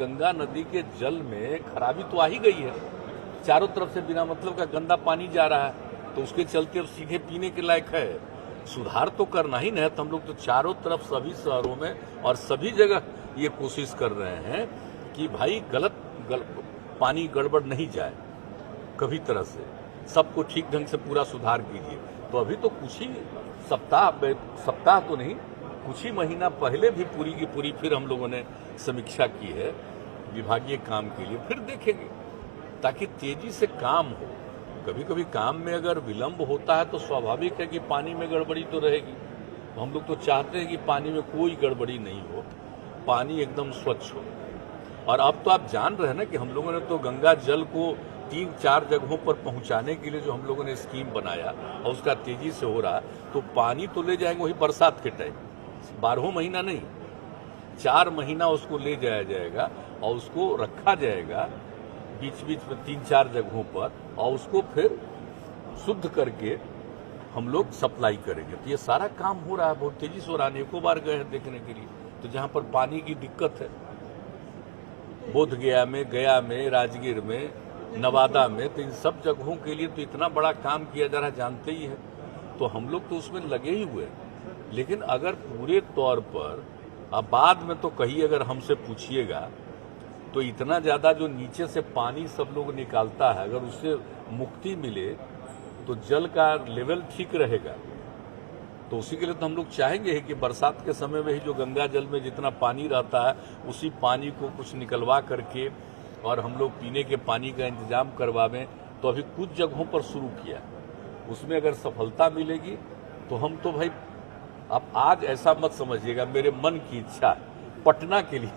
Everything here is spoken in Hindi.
गंगा नदी के जल में खराबी तो आ ही गई है। चारों तरफ से बिना मतलब का गंदा पानी जा रहा है, तो उसके चलते अब सीधे पीने के लायक है। सुधार तो करना ही नहीं, तो हम लोग तो चारों तरफ सभी शहरों में और सभी जगह ये कोशिश कर रहे हैं कि भाई पानी गड़बड़ नहीं जाए कभी तरह से, सबको ठीक ढंग से पूरा सुधार कीजिए। तो अभी तो कुछ ही सप्ताह तो नहीं, कुछ ही महीना पहले भी पूरी की पूरी फिर हम लोगों ने समीक्षा की है विभागीय काम के लिए। फिर देखेंगे ताकि तेजी से काम हो। कभी कभी काम में अगर विलंब होता है तो स्वाभाविक है कि पानी में गड़बड़ी तो रहेगी। हम लोग तो चाहते हैं कि पानी में कोई गड़बड़ी नहीं हो, पानी एकदम स्वच्छ हो। और अब तो आप जान रहे हैं ना कि हम लोगों ने तो गंगा जल को 3-4 जगहों पर पहुंचाने के लिए जो हम लोगों ने स्कीम बनाया और उसका तेजी से हो रहा, तो पानी तो ले जाएंगे वही बरसात के टाइम, 12 महीना नहीं, 4 महीना उसको ले जाया जाएगा और उसको रखा जाएगा बीच बीच में 3-4 जगहों पर, और उसको फिर शुद्ध करके हम लोग सप्लाई करेंगे। तो ये सारा काम हो रहा है, बहुत तेजी से हो रहा है। एको बार गए हैं देखने के लिए, तो जहां पर पानी की दिक्कत है, बोधगया में, राजगीर में, नवादा में, तो इन सब जगहों के लिए तो इतना बड़ा काम किया जा रहा है, जानते ही है। तो हम लोग तो उसमें लगे ही हुए। लेकिन अगर पूरे तौर पर अब बाद में तो कहीं अगर हमसे पूछिएगा तो इतना ज़्यादा जो नीचे से पानी सब लोग निकालता है, अगर उससे मुक्ति मिले तो जल का लेवल ठीक रहेगा। तो उसी के लिए तो हम लोग चाहेंगे कि बरसात के समय में ही जो गंगा जल में जितना पानी रहता है उसी पानी को कुछ निकलवा करके और हम लोग पीने के पानी का इंतजाम करवावें। तो अभी कुछ जगहों पर शुरू किया, उसमें अगर सफलता मिलेगी तो हम तो भाई, आप आज ऐसा मत समझिएगा, मेरे मन की इच्छा पटना के लिए